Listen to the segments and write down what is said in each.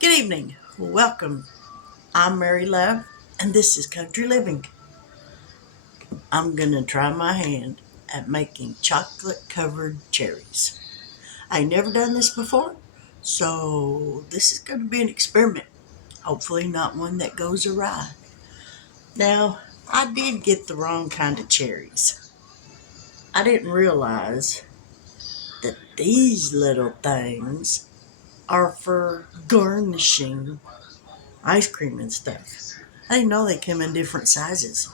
Good evening. Welcome. I'm Mary Love, and this is Country Living. I'm going to try my hand at making chocolate covered cherries. I never done this before, so this is going to be an experiment. Hopefully, not one that goes awry. Now, I did get the wrong kind of cherries. I didn't realize that these little things are for garnishing ice cream and stuff. I didn't know they come in different sizes.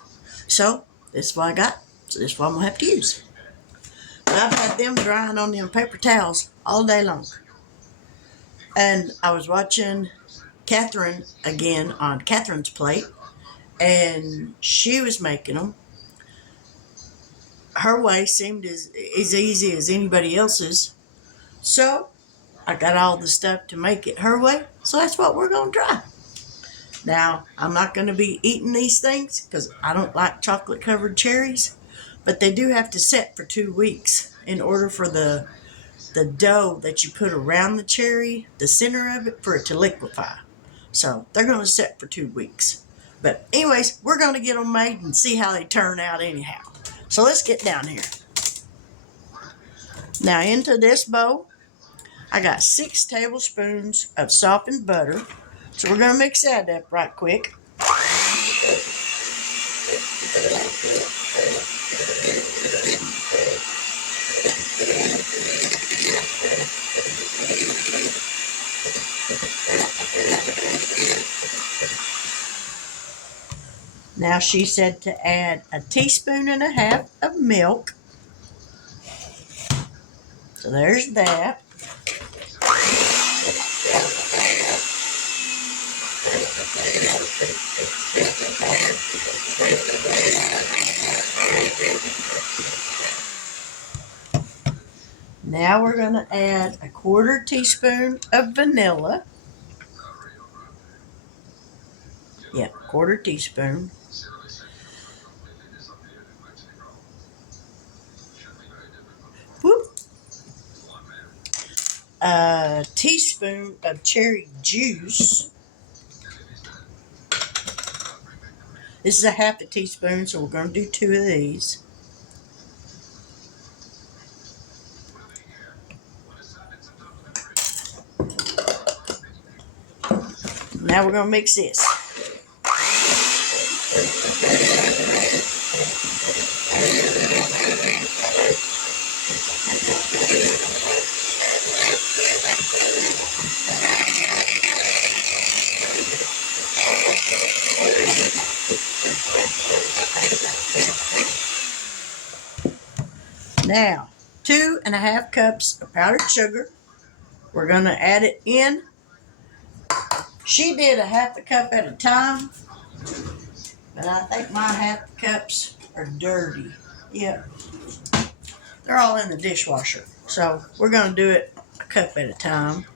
So, this is what I got. So, this is what I'm going to have to use. But I've had them drying on them paper towels all day long. And I was watching Catherine again on Catherine's plate, and she was making them. Her way seemed as easy as anybody else's. So, I got all the stuff to make it her way. So, that's what we're going to try. Now, I'm not going to be eating these things because I don't like chocolate covered cherries, but they do have to set for 2 weeks in order for the dough that you put around the cherry, the center of it, for it to liquefy. So they're going to set for 2 weeks. But anyways, we're going to get them made and see how they turn out anyhow. So let's get down here. Now into this bowl, I got 6 tablespoons of softened butter. So we're going to mix that up right quick. Now she said to add a teaspoon and a half of milk. So there's that. Now we're going to add a 1/4 teaspoon of vanilla. Yeah, 1/4 teaspoon. Whoop. A teaspoon of cherry juice. This is a 1/2 teaspoon, so we're going to do 2 of these. Now we're going to mix this. Now, 2 1/2 cups of powdered sugar. We're going to add it in. She did a 1/2 cup at a time, but I think my 1/2 cups are dirty. Yep, they're all in the dishwasher. So we're going to do it a cup at a time.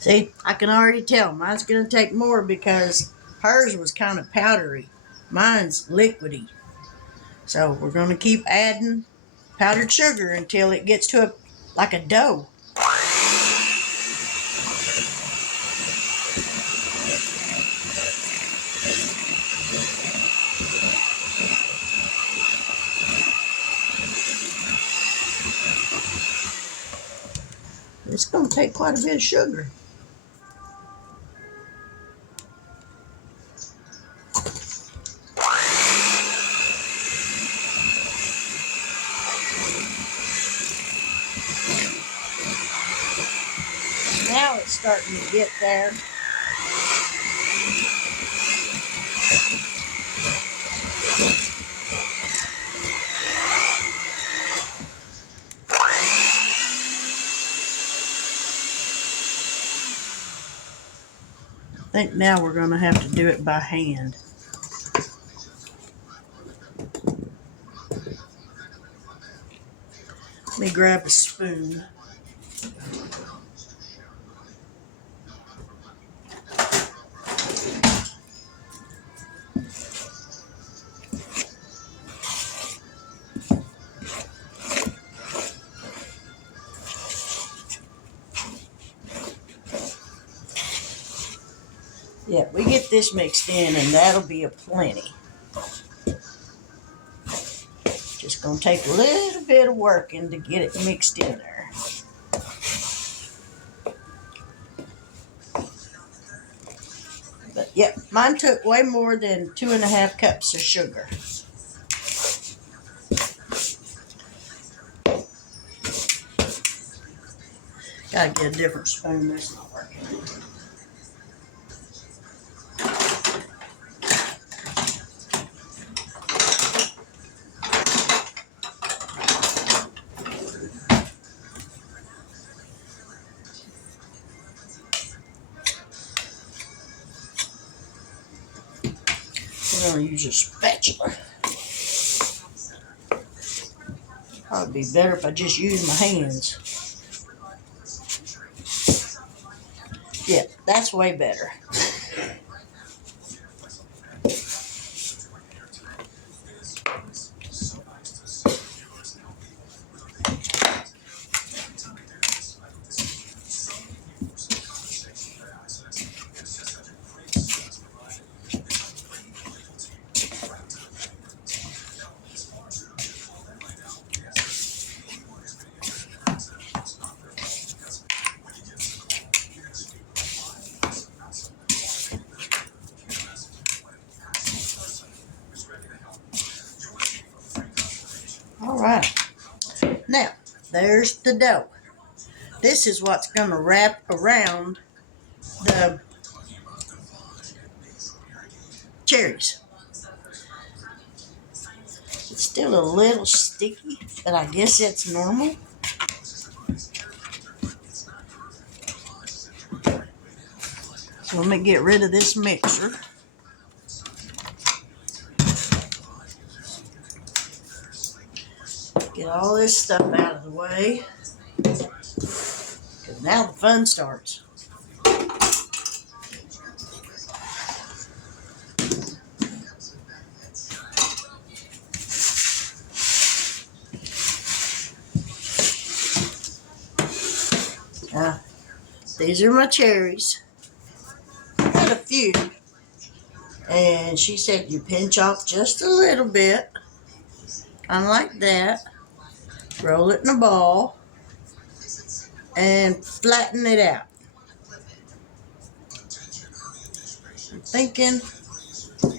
See, I can already tell mine's going to take more because hers was kind of powdery. Mine's liquidy. So we're going to keep adding powdered sugar until it gets to like a dough. It's going to take quite a bit of sugar. now it's starting to get there. I think now we're going to have to do it by hand. Let me grab a spoon. Yeah, we get this mixed in and that'll be a plenty. Just gonna take a little bit of working to get it mixed in there. But yep, mine took way more than 2.5 cups of sugar. Gotta get a different spoon, this not working. I'm gonna use a spatula. Probably be better if I just use my hands. Yeah, that's way better. All right. Now, there's the dough. This is what's going to wrap around the cherries. It's still a little sticky, but I guess it's normal. So let me get rid of this mixer. Get all this stuff out of the way. Because now the fun starts. Now, these are my cherries. I got a few. And she said you pinch off just a little bit. Kind of like that. Roll it in a ball. And flatten it out. I'm thinking, let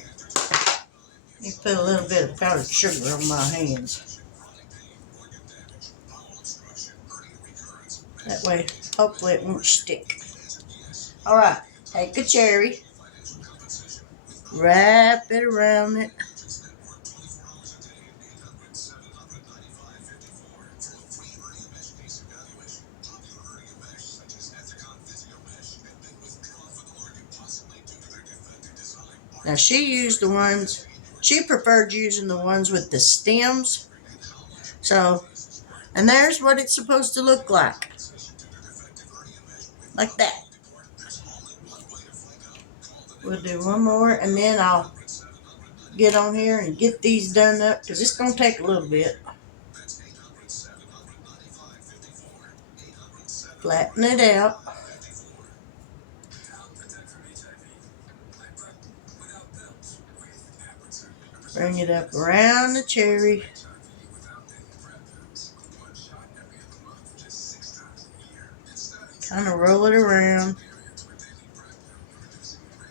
me put a little bit of powdered sugar on my hands. That way, hopefully it won't stick. Alright, take a cherry. Wrap it around it. Now she preferred using the ones with the stems. So, and there's what it's supposed to look like. Like that. We'll do one more and then I'll get on here and get these done up because it's going to take a little bit. Flatten it out. Bring it up around the cherry. Kind of roll it around.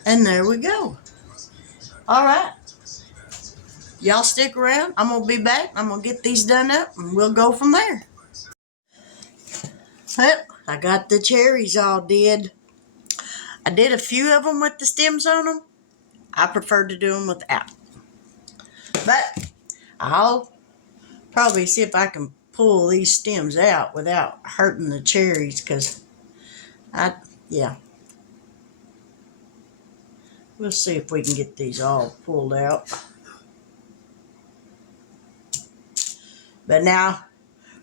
And there we go. All right. Y'all stick around. I'm going to be back. I'm going to get these done up and we'll go from there. Well, I got the cherries all did. I did a few of them with the stems on them. I prefer to do them without. But I'll probably see if I can pull these stems out without hurting the cherries, because yeah. We'll see if we can get these all pulled out. But now,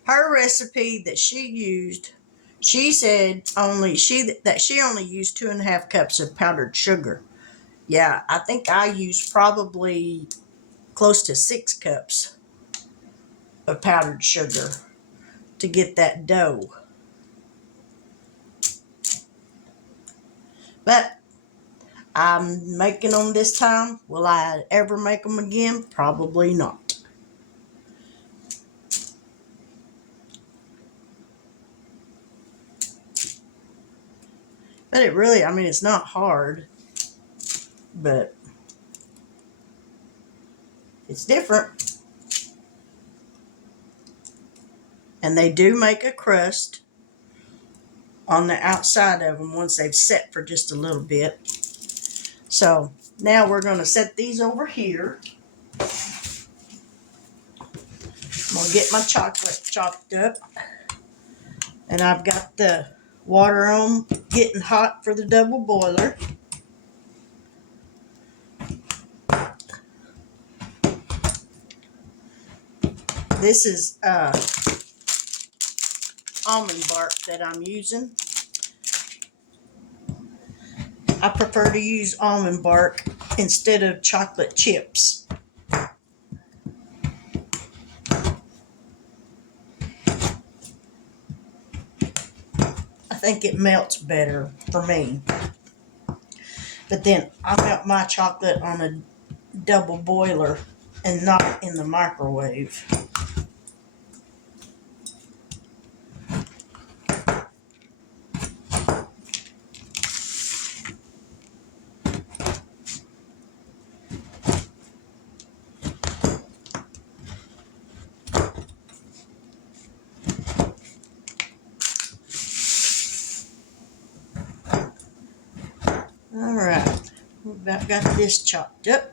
her recipe that she used, she said that she only used 2.5 cups of powdered sugar. Yeah, I think I used probably close to 6 cups of powdered sugar to get that dough. But I'm making them this time. Will I ever make them again? Probably not. But it really, I mean, it's not hard, but it's different. And they do make a crust on the outside of them once they've set for just a little bit. So now we're going to set these over here. I'm going to get my chocolate chopped up. And I've got the water on getting hot for the double boiler. This is almond bark that I'm using. I prefer to use almond bark instead of chocolate chips. I think it melts better for me. But then I melt my chocolate on a double boiler and not in the microwave. All right, we've about got this chopped up.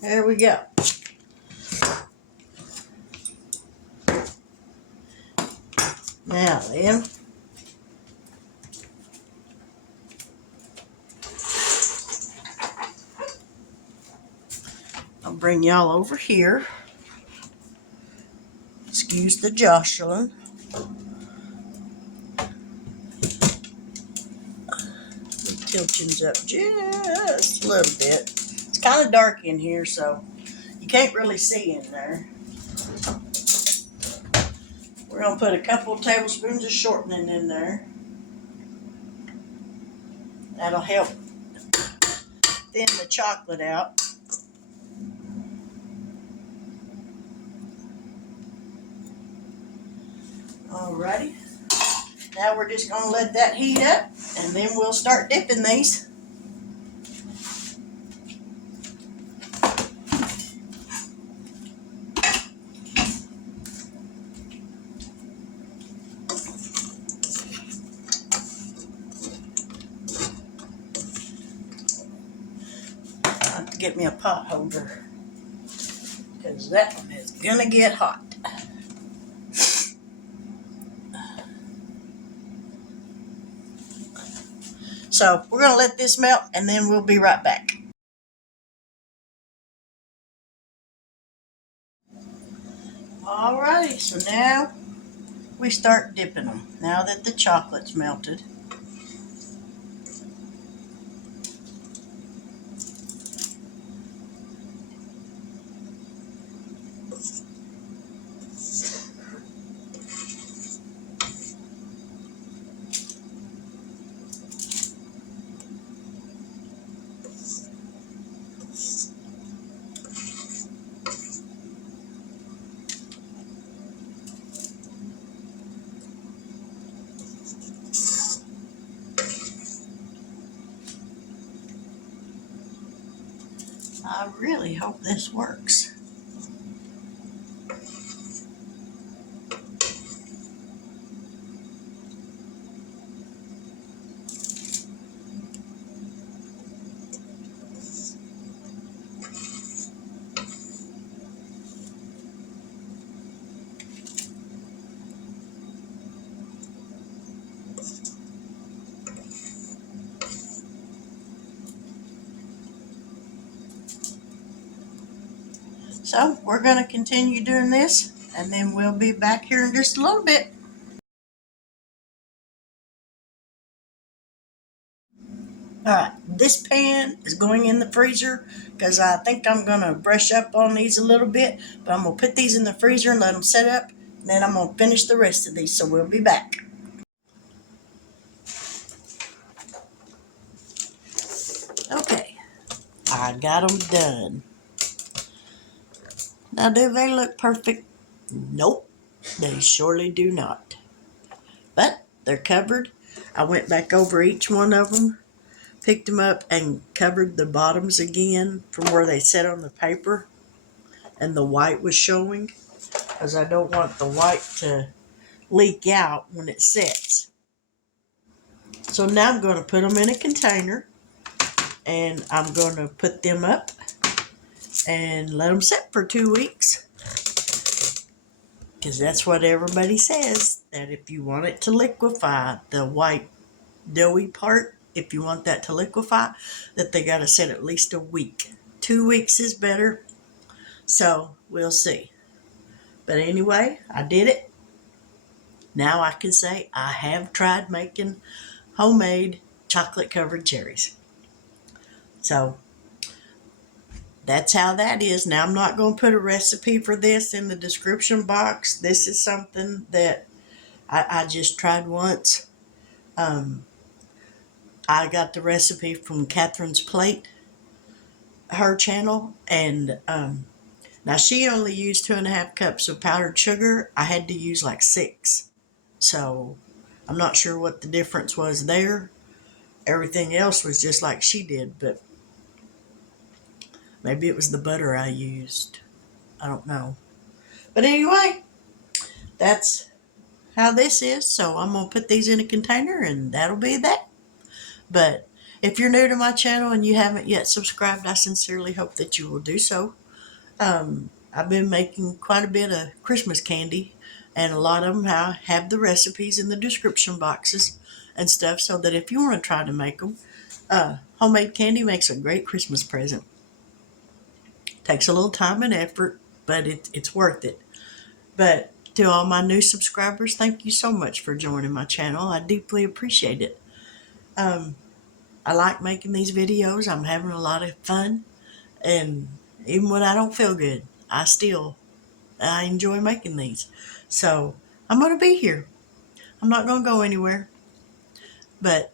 There we go. Now then, I'll bring y'all over here. Excuse the jostling. The tilting's up just a little bit. It's kind of dark in here, so you can't really see in there. We're going to put a couple tablespoons of shortening in there. That'll help thin the chocolate out. Alrighty. Now we're just going to let that heat up, and then we'll start dipping these. I have to get me a pot holder, because that one is going to get hot. So we're going to let this melt, and then we'll be right back. Alrighty, so now we start dipping them. Now that the chocolate's melted. I really hope this works. So we're going to continue doing this, and then we'll be back here in just a little bit. All right, this pan is going in the freezer because I think I'm going to brush up on these a little bit, but I'm going to put these in the freezer and let them set up, and then I'm going to finish the rest of these, so we'll be back. Okay, I got them done. Now, do they look perfect? Nope, they surely do not. But they're covered. I went back over each one of them, picked them up, and covered the bottoms again from where they set on the paper and the white was showing, because I don't want the white to leak out when it sets. So now I'm going to put them in a container, and I'm going to put them up and let them set for 2 weeks, because that's what everybody says, that if you want it to liquefy, the white doughy part, if you want that to liquefy, that they got to set at least a week. 2 weeks is better, so we'll see. But anyway, I did it. Now I can say I have tried making homemade chocolate covered cherries. So that's how that is. Now I'm not going to put a recipe for this in the description box. This is something that I just tried once. I got the recipe from Catherine's Plate, her channel, and now she only used 2.5 cups of powdered sugar. I had to use like 6. So I'm not sure what the difference was there. Everything else was just like she did, but maybe it was the butter I used. I don't know. But anyway, that's how this is. So I'm going to put these in a container, and that'll be that. But if you're new to my channel and you haven't yet subscribed, I sincerely hope that you will do so. I've been making quite a bit of Christmas candy, and a lot of them have the recipes in the description boxes and stuff, so that if you want to try to make them, homemade candy makes a great Christmas present. Takes a little time and effort, but it's worth it. But to all my new subscribers, thank you so much for joining my channel. I deeply appreciate it. I like making these videos. I'm having a lot of fun, and even when I don't feel good, I enjoy making these. So I'm going to be here. I'm not going to go anywhere. But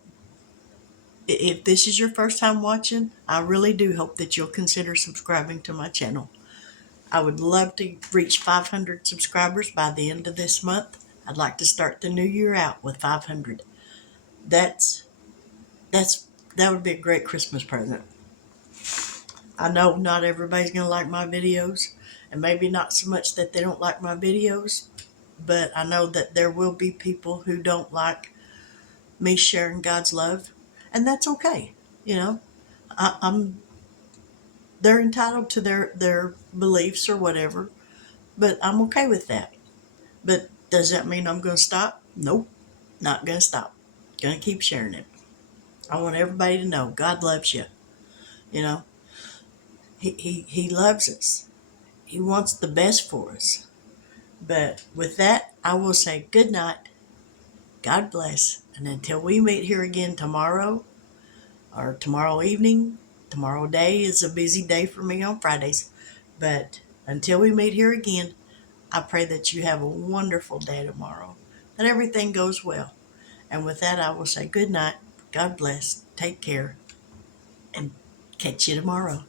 if this is your first time watching, I really do hope that you'll consider subscribing to my channel. I would love to reach 500 subscribers by the end of this month. I'd like to start the new year out with 500. That's that would be a great Christmas present. I know not everybody's going to like my videos, and maybe not so much that they don't like my videos, but I know that there will be people who don't like me sharing God's love, and that's okay. You know, I'm they're entitled to their beliefs or whatever, but I'm okay with that. But does that mean I'm going to stop? Nope, not going to stop. Going to keep sharing it. I want everybody to know God loves you. You know, he loves us. He wants the best for us. But with that, I will say good night. God bless. And until we meet here again tomorrow or tomorrow evening, tomorrow day is a busy day for me on Fridays. But until we meet here again, I pray that you have a wonderful day tomorrow, that everything goes well. And with that, I will say good night. God bless. Take care. And catch you tomorrow.